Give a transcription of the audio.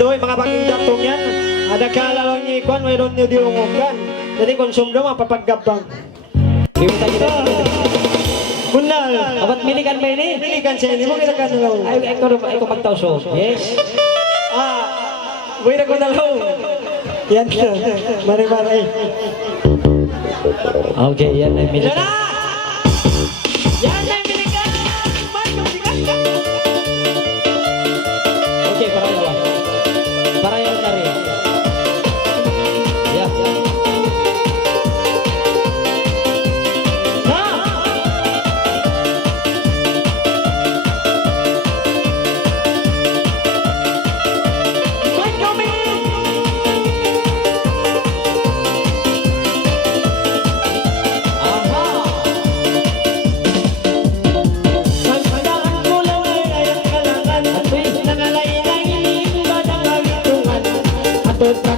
Doy, mga pagkakatong yan. Ada kalalong ni Kwan, mayroon niyo diungogan. Jadi konsum daw, mapapaggabang. Kita kita. Kunal. Abat milikan ba ini? Pilikan siya, hindi mo kita kanalaw. Ay, ikaw magtauso. Yes. Buhay na kunalaw. Yan na. Mari-mari. Okay, yan ay milikan. Yan ay milikan! Okay, parayaw. Parayaw na rin. Yeah. Atot